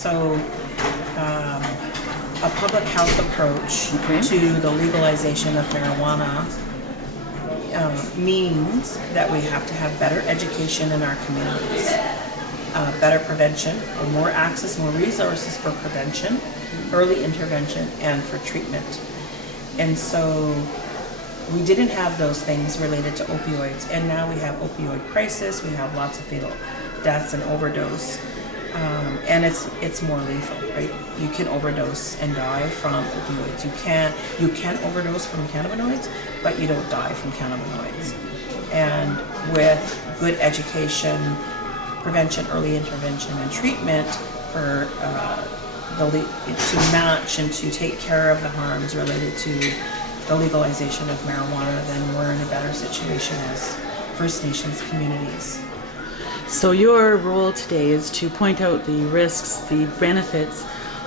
So a public health approach to the legalization of marijuana means that we have to have better education in our communities, better prevention, or more access, more resources for prevention, early intervention, and for treatment. And so we didn't have those things related to opioids, and now we have opioid crisis. We have lots of fatal deaths and overdose, and it's more lethal, right? You can overdose and die from opioids. You can overdose from cannabinoids, but you don't die from cannabinoids. And with good education, prevention, early intervention, and treatment for to match and to take care of the harms related to the legalization of marijuana, then we're in a better situation as First Nations communities. So your role today is to point out the risks, the benefits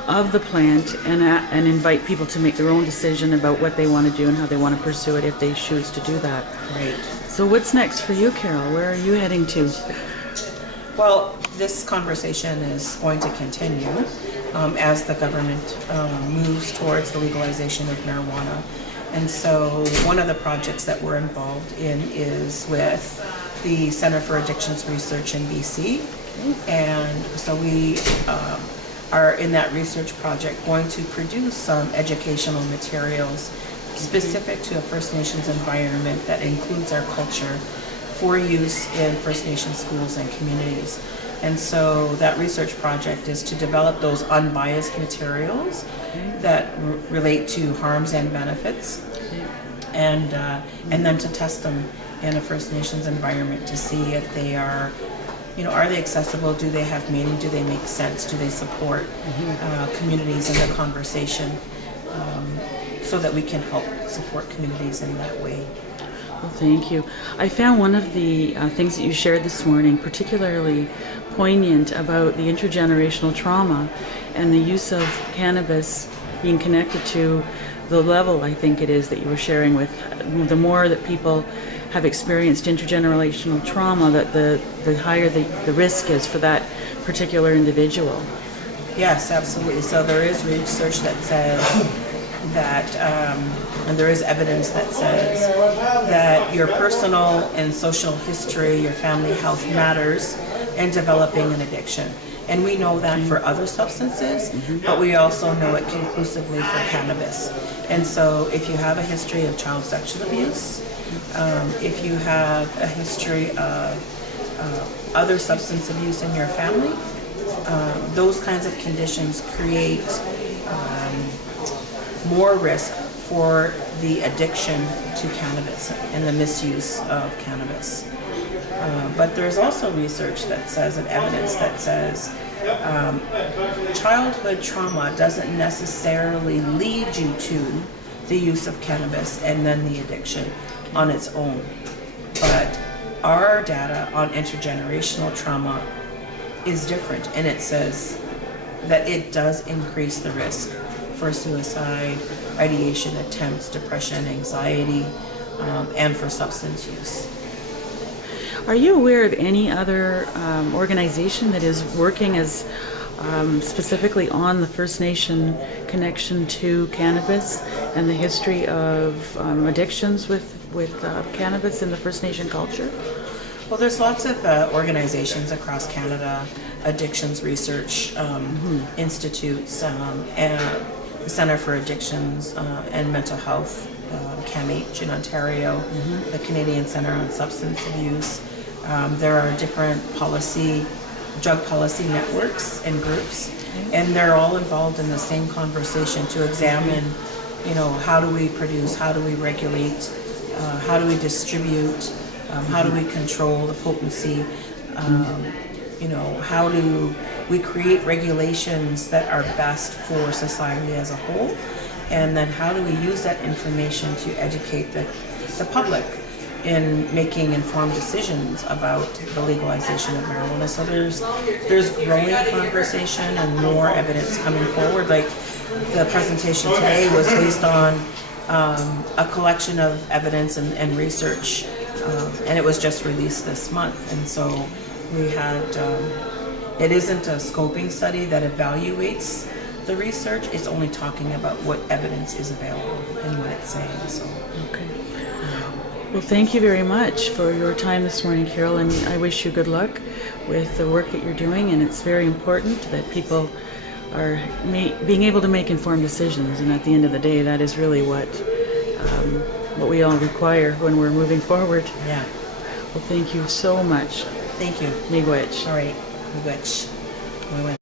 of the plant, and invite people to make their own decision about what they want to do and how they want to pursue it if they choose to do that. Great. So what's next for you, Carol? Where are you heading to? Well, this conversation is going to continue as the government moves towards the legalization of marijuana. And so one of the projects that we're involved in is with the Centre for Addictions Research in BC. And so we are in that research project going to produce some educational materials specific to a First Nations environment that includes our culture for use in First Nations schools and communities. And so that research project is to develop those unbiased materials that relate to harms and benefits, and then to test them in a First Nations environment to see if they are they accessible? Do they have meaning? Do they make sense? Do they support communities in the conversation, so that we can help support communities in that way? Well, thank you. I found one of the things that you shared this morning particularly poignant about the intergenerational trauma and the use of cannabis being connected to the level, I think it is, that you were sharing with. The more that people have experienced intergenerational trauma, that the higher the risk is for that particular individual. Yes, absolutely. So there is research that says that, and there is evidence that says that your personal and social history, your family health matters in developing an addiction. And we know that for other substances, but we also know it conclusively for cannabis. And so if you have a history of child sexual abuse, if you have a history of other substance abuse in your family, those kinds of conditions create more risk for the addiction to cannabis and the misuse of cannabis. But there's also research that says, and evidence that says, childhood trauma doesn't necessarily lead you to the use of cannabis and then the addiction on its own. But our data on intergenerational trauma is different, and it says that it does increase the risk for suicide, ideation attempts, depression, anxiety, and for substance use. Are you aware of any other organization that is working as specifically on the First Nation connection to cannabis and the history of addictions with cannabis in the First Nation culture? Well, there's lots of organizations across Canada, addictions research institutes, and the Centre for Addictions and Mental Health, CAMH in Ontario, the Canadian Centre on Substance Abuse. There are different drug policy networks and groups, and they're all involved in the same conversation to examine, how do we produce, how do we regulate, how do we distribute, how do we control the potency, how do we create regulations that are best for society as a whole, and then how do we use that information to educate the public in making informed decisions about the legalization of marijuana. So there's growing conversation and more evidence coming forward. Like the presentation today was based on a collection of evidence and research, and it was just released this month. And so we had It isn't a scoping study that evaluates the research. It's only talking about what evidence is available and what it's saying. So, Okay. Well, thank you very much for your time this morning, Carol, and I wish you good luck with the work that you're doing. And it's very important that people are being able to make informed decisions. And at the end of the day, that is really what we all require when we're moving forward. yeah. Well, thank you so much. Thank you. Miigwech. All right. Miigwech.